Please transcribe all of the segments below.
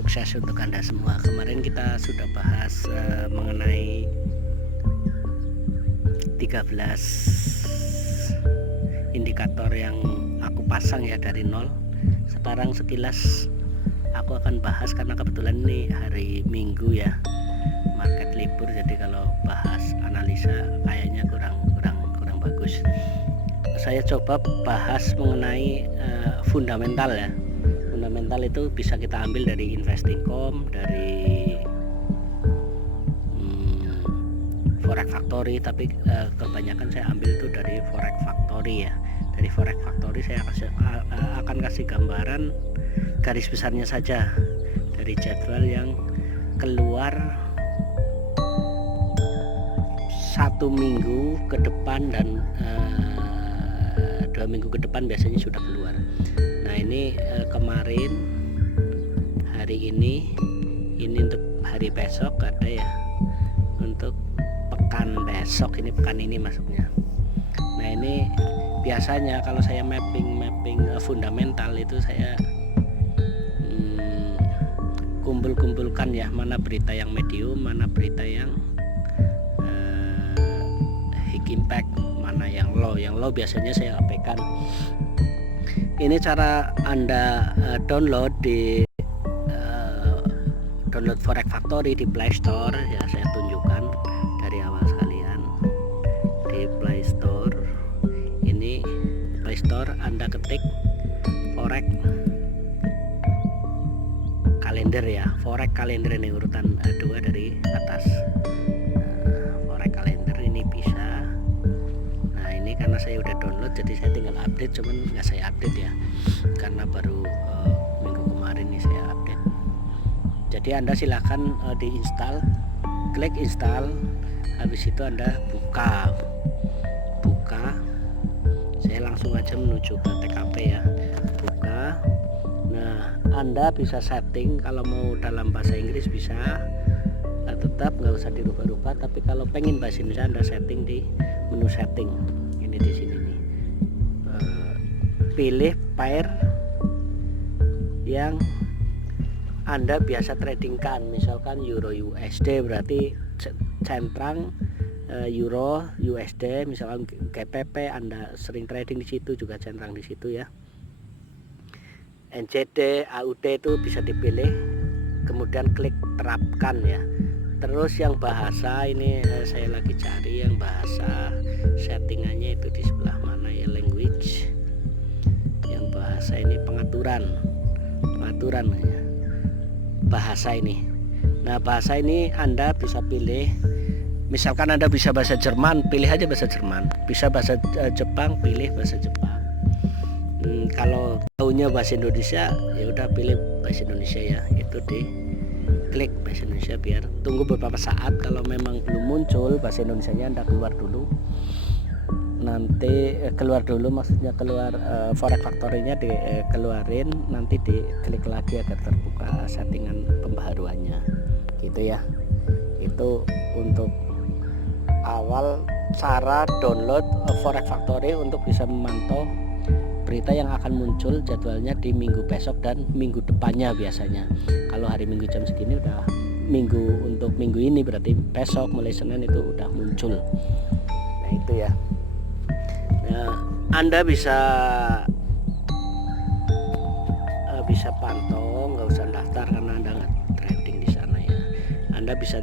sukses untuk Anda semua. Kemarin kita sudah bahas mengenai 13 indikator yang aku pasang ya dari nol. Sekarang sekilas aku akan bahas karena kebetulan ini hari Minggu ya, market libur, jadi kalau bahas analisa kayaknya kurang bagus. Saya coba bahas mengenai fundamental ya. Fundamental itu bisa kita ambil dari Investing.com, dari Forex Factory, tapi kebanyakan saya ambil itu dari Forex Factory ya. Dari Forex Factory saya akan kasih gambaran garis besarnya saja dari jadwal yang keluar 1 minggu ke depan dan 2 minggu ke depan biasanya sudah keluar. Nah ini kemarin, hari ini untuk hari besok ada ya, untuk pekan besok, ini pekan ini masuknya. Nah ini biasanya kalau saya mapping fundamental itu saya kumpulkan ya, mana berita yang medium, mana berita yang high impact, mana yang low. Yang low biasanya saya abaikan. Ini cara Anda download di download Forex Factory di Play Store ya, saya tunjukkan dari awal sekalian. Di Play Store, ini Play Store, Anda ketik Forex kalender ya, Forex kalender, ini urutan 2 dari atas. Forex kalender ini bisa. Nah ini karena saya udah download jadi saya tinggal update, cuman nggak saya update ya karena baru minggu kemarin nih saya update. Jadi Anda silahkan diinstal, klik install, habis itu Anda buka. Saya langsung aja menuju ke TKP ya, buka. Nah Anda bisa setting kalau mau dalam bahasa Inggris bisa, tetap nggak usah dirubah-rubah, tapi kalau pengen bahasa Indonesia Anda setting di menu setting ini di sini nih. Pilih pair yang Anda biasa tradingkan, misalkan Euro USD, berarti centrang Euro USD, misalkan GBP Anda sering trading di situ, juga centrang di situ ya. NZD, AUD itu bisa dipilih, kemudian klik terapkan ya. Terus yang bahasa ini saya lagi cari yang bahasa, settingannya itu di sebelah mana ya, language. Yang bahasa ini pengaturan ya, bahasa ini. Nah bahasa ini Anda bisa pilih, misalkan Anda bisa bahasa Jerman, pilih aja bahasa Jerman. Bisa bahasa Jepang, pilih bahasa Jepang. Kalau tahunya bahasa Indonesia ya udah pilih bahasa Indonesia ya, itu di klik bahasa Indonesia, biar tunggu beberapa saat. Kalau memang belum muncul bahasa Indonesianya, Anda keluar dulu, nanti keluar dulu, maksudnya keluar Forex Factory-nya dikeluarin, nanti diklik lagi agar terbuka settingan pembaharuannya gitu ya. Itu untuk awal cara download Forex Factory untuk bisa memantau berita yang akan muncul jadwalnya di minggu besok dan minggu depannya biasanya. Kalau hari Minggu jam segini udah minggu, untuk minggu ini berarti besok mulai Senin itu udah muncul. Nah itu ya. Nah, Anda bisa pantau, nggak usah daftar karena Anda nggak trading di sana ya. Anda bisa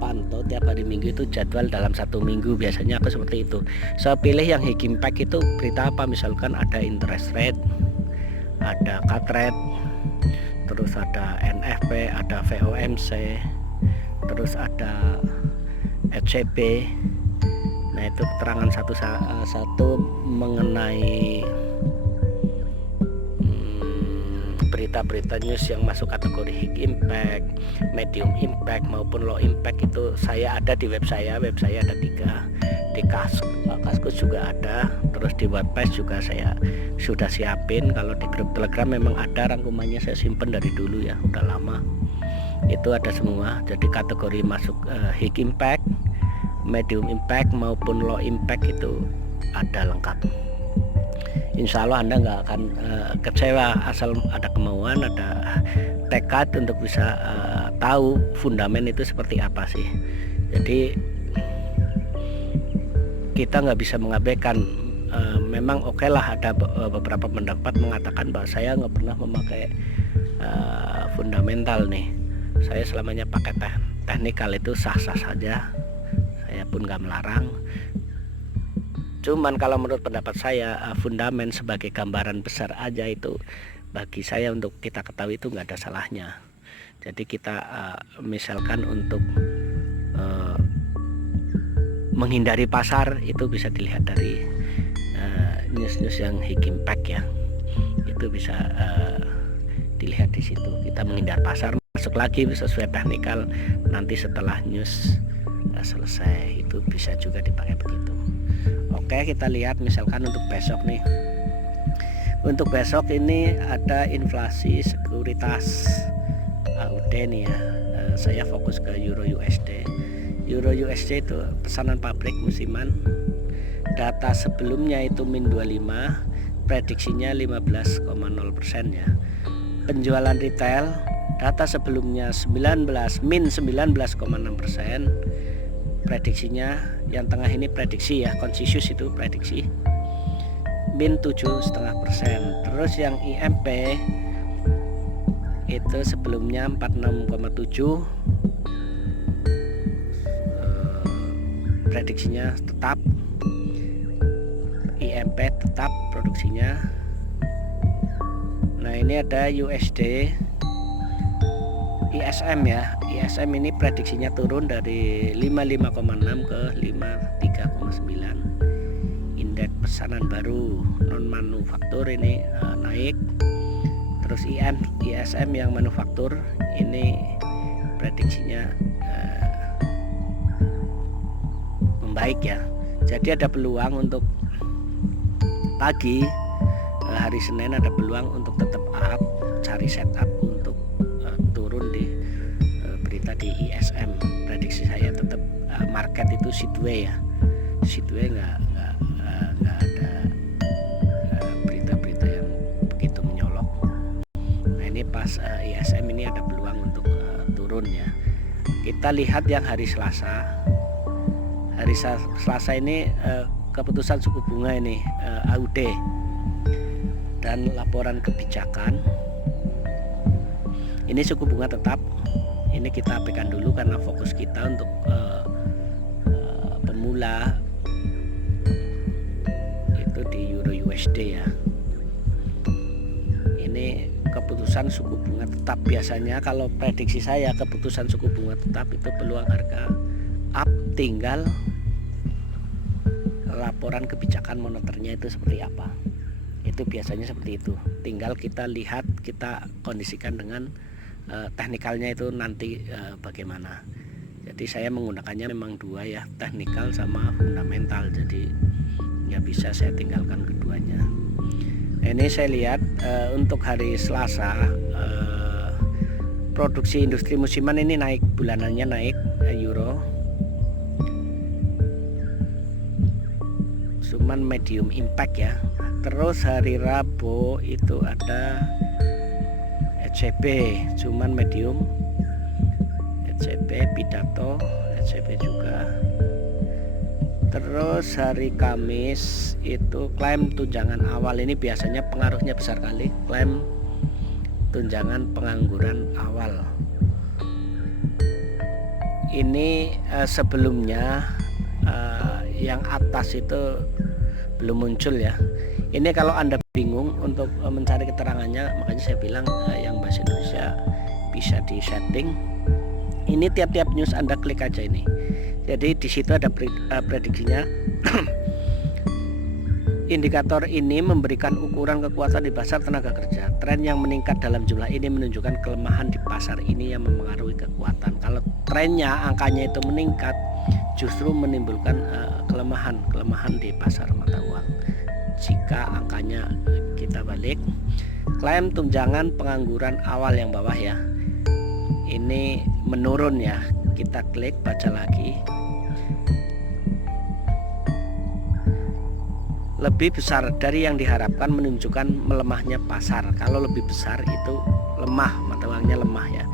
pantau tiap hari Minggu itu jadwal dalam 1 minggu, biasanya aku seperti itu. Saya pilih yang high impact itu berita apa, misalkan ada interest rate, ada cut rate, terus ada NFP, ada VOMC, terus ada ECB. Nah itu keterangan satu mengenai berita-berita news yang masuk kategori high impact, medium impact maupun low impact, itu saya ada di web saya ada 3, di Kaskus juga ada, terus di WordPress juga saya sudah siapin. Kalau di grup Telegram memang ada rangkumannya, saya simpen dari dulu ya, udah lama. Itu ada semua, jadi kategori masuk high impact, medium impact maupun low impact itu ada lengkap. insya Allah Anda nggak akan kecewa, asal ada kemauan, ada tekad untuk bisa tahu fundamen itu seperti apa sih. Jadi kita nggak bisa mengabaikan. Memang oke lah ada beberapa pendapat mengatakan bahwa saya nggak pernah memakai fundamental nih, saya selamanya pakai teknikal, itu sah-sah saja, saya pun nggak melarang. Cuman kalau menurut pendapat saya, fundamen sebagai gambaran besar aja itu bagi saya untuk kita ketahui itu nggak ada salahnya. Jadi kita misalkan untuk menghindari pasar itu bisa dilihat dari news-news yang high impact ya, itu bisa dilihat di situ. Kita menghindar pasar, masuk lagi sesuai teknikal, nanti setelah news selesai, itu bisa juga dipakai begitu. Oke, kita lihat misalkan untuk besok nih. Untuk besok ini ada inflasi sekuritas AUD nih ya. Saya fokus ke Euro USD. Euro USD itu pesanan pabrik musiman. Data sebelumnya itu min 25, prediksinya 15,0% ya. Penjualan retail, data sebelumnya min 19,6%, prediksinya yang tengah ini prediksi ya, konsensus itu prediksi min 7,5%. Terus yang IMP itu sebelumnya 46,7, prediksinya tetap. IMP tetap produksinya. Nah ini ada USD ISM ya. ISM ini prediksinya turun dari 55,6 ke 53,9. Indeks pesanan baru non manufaktur ini naik. Terus ISM yang manufaktur ini prediksinya membaik ya. Jadi ada peluang untuk pagi hari Senin, ada peluang untuk tetap up, cari setup untuk turun di berita di ISM. Prediksi saya tetap market itu sideway ya, sideway, nggak ada berita-berita yang begitu menyolok. Nah ini pas ISM ini ada peluang untuk turun ya. Kita lihat yang hari Selasa. Hari Selasa ini keputusan suku bunga ini AUD dan laporan kebijakan. Ini suku bunga tetap, ini kita abaikan dulu karena fokus kita untuk pemula itu di Euro USD ya. Ini keputusan suku bunga tetap. Biasanya kalau prediksi saya keputusan suku bunga tetap itu peluang harga up, tinggal laporan kebijakan moneternya itu seperti apa. Itu biasanya seperti itu. Tinggal kita lihat, kita kondisikan dengan teknikalnya itu nanti bagaimana. Jadi saya menggunakannya memang dua ya, teknikal sama fundamental. Jadi nggak bisa saya tinggalkan keduanya. Nah, ini saya lihat untuk hari Selasa produksi industri musiman ini naik, bulanannya naik euro. Cuman medium impact ya. Terus hari Rabu itu ada ECB, cuman medium. ECB pidato, ECB juga. Terus hari Kamis itu klaim tunjangan awal, ini biasanya pengaruhnya besar kali. Klaim tunjangan pengangguran awal. Ini sebelumnya yang atas itu belum muncul ya. Ini kalau Anda bingung untuk mencari keterangannya, makanya saya bilang yang bahasa Indonesia bisa di setting. Ini tiap-tiap news Anda klik aja ini. Jadi di situ ada prediksinya. Indikator ini memberikan ukuran kekuatan di pasar tenaga kerja. Tren yang meningkat dalam jumlah ini menunjukkan kelemahan di pasar ini yang mempengaruhi kekuatan. Kalau trennya, angkanya itu meningkat, justru menimbulkan kelemahan di pasar mata uang. Jika angkanya kita balik, klaim tunjangan pengangguran awal yang bawah ya, ini menurun ya. Kita klik, baca lagi. lebih besar dari yang diharapkan menunjukkan melemahnya pasar. Kalau lebih besar itu lemah, mata uangnya lemah ya.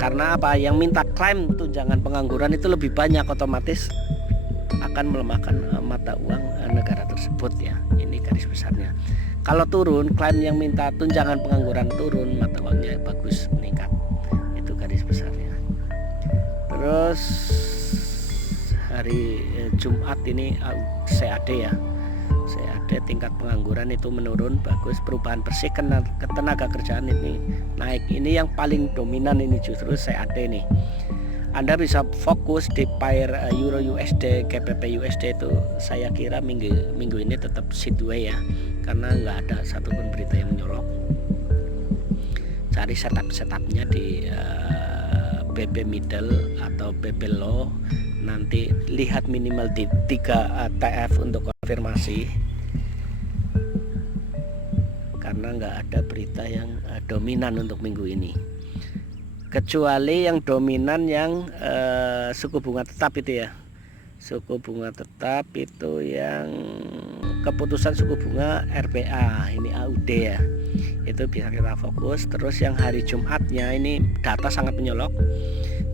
Karena apa? Yang minta klaim tunjangan pengangguran itu lebih banyak, otomatis akan melemahkan mata uang negara tersebut ya. Ini garis besarnya. Kalau turun, klaim yang minta tunjangan pengangguran turun, mata uangnya bagus, meningkat. Itu garis besarnya. Terus hari Jumat ini CAD ya. CAD tingkat pengangguran itu menurun, bagus. Perubahan bersih ketenaga kerjaan ini naik. Ini yang paling dominan, ini justru CAD nih. Anda bisa fokus di pair Euro USD, GBP USD itu saya kira minggu ini tetap sideway ya, karena nggak ada satupun berita yang menyolok. Cari setupnya di BB middle atau BB low, nanti lihat minimal di 3 TF untuk konfirmasi, karena nggak ada berita yang dominan untuk minggu ini, kecuali yang dominan yang suku bunga tetap itu ya. Suku bunga tetap itu yang keputusan suku bunga RBA, ini AUD ya, itu bisa kita fokus. Terus yang hari Jumatnya ini data sangat menyolok.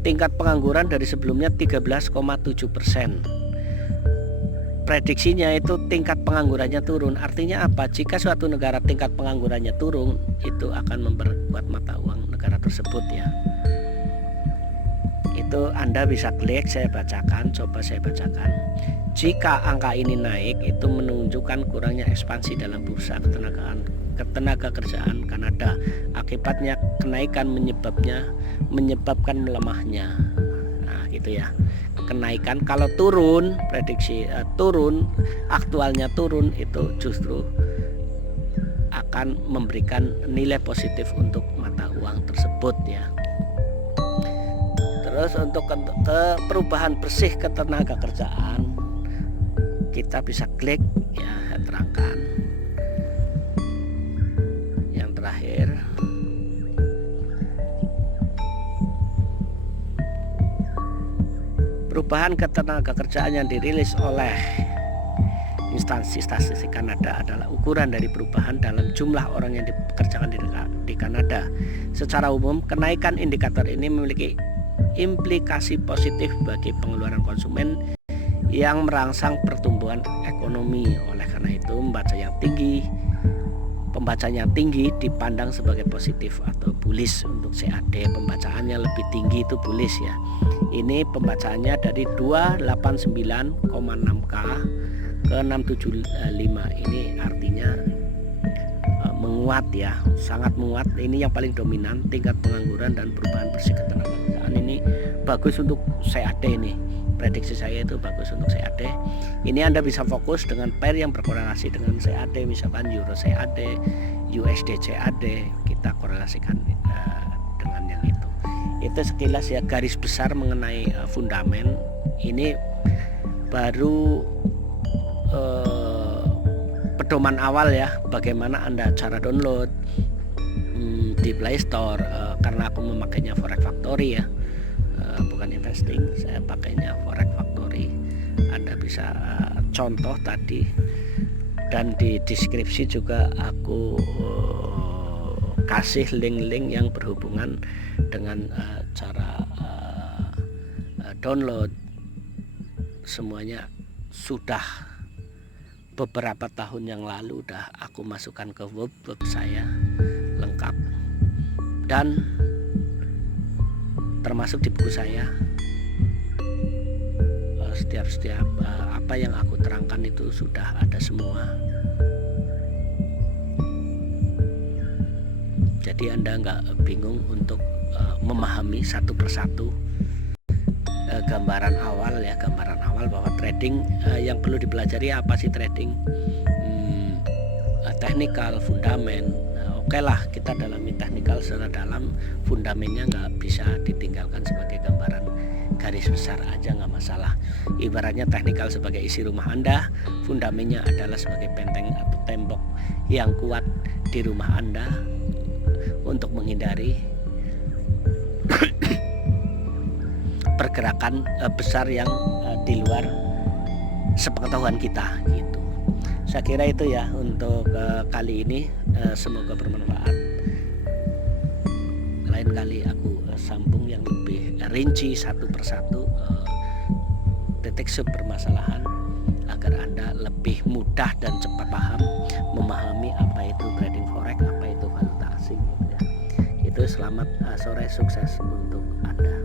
Tingkat pengangguran dari sebelumnya 13,7%. Prediksinya itu tingkat penganggurannya turun. Artinya apa? Jika suatu negara tingkat penganggurannya turun, itu akan memperkuat mata uang negara tersebut ya. Itu Anda bisa klik, saya bacakan, coba saya bacakan. Jika angka ini naik, itu menunjukkan kurangnya ekspansi dalam bursa ketenaga kerjaan Kanada. Akibatnya kenaikan menyebabkan melemahnya. Nah, gitu ya. Kenaikan kalau turun, prediksi turun, aktualnya turun, itu justru akan memberikan nilai positif untuk mata uang tersebut ya. Terus untuk ke perubahan bersih ketenaga kerjaan, kita bisa klik ya, saya terangkan. Yang terakhir, perubahan ketenaga kerjaan yang dirilis oleh instansi statistik Kanada adalah ukuran dari perubahan dalam jumlah orang yang dipekerjakan di Kanada. Secara umum, kenaikan indikator ini memiliki implikasi positif bagi pengeluaran konsumen yang merangsang pertumbuhan ekonomi. Oleh karena itu, pembacaan yang tinggi dipandang sebagai positif atau bullish. Untuk CAD pembacaannya lebih tinggi itu bullish ya. Ini pembacaannya dari 289,6K ke 675. Ini artinya menguat ya, sangat menguat. Ini yang paling dominan, tingkat pengangguran dan perubahan bersih ketenagakerjaan ini bagus untuk CAD nih. Prediksi saya itu bagus untuk CAD. Ini Anda bisa fokus dengan pair yang berkorelasi dengan CAD, misalkan Euro CAD, USD CAD, kita korelasikan dengan yang itu. Itu sekilas ya garis besar mengenai fundamen. Ini baru pedoman awal ya, bagaimana Anda cara download di Play Store. Karena aku memakainya Forex Factory ya, bukan investing, saya pakainya Forex Factory. Anda bisa contoh tadi, dan di deskripsi juga aku kasih link-link yang berhubungan dengan cara download. Semuanya sudah beberapa tahun yang lalu udah aku masukkan ke web saya lengkap, dan termasuk di buku saya. Setiap apa yang aku terangkan itu sudah ada semua. Jadi Anda nggak bingung untuk memahami satu persatu gambaran awal ya, gambaran awal bahwa trading yang perlu dipelajari apa sih trading, technical, fundamen. Oke lah, kita dalami technical secara dalam, fundamennya nggak bisa ditinggalkan sebagai gambaran garis besar aja, nggak masalah. Ibaratnya technical sebagai isi rumah Anda, fundamennya adalah sebagai benteng atau tembok yang kuat di rumah Anda untuk menghindari pergerakan besar yang di luar sepengetahuan kita gitu. Saya kira itu ya untuk kali ini, semoga bermanfaat. Lain kali aku sambung yang lebih rinci satu persatu titik sub permasalahan agar Anda lebih mudah dan cepat paham memahami apa itu trading forex, apa itu valuta asing gitu ya. Itu selamat sore, sukses untuk Anda.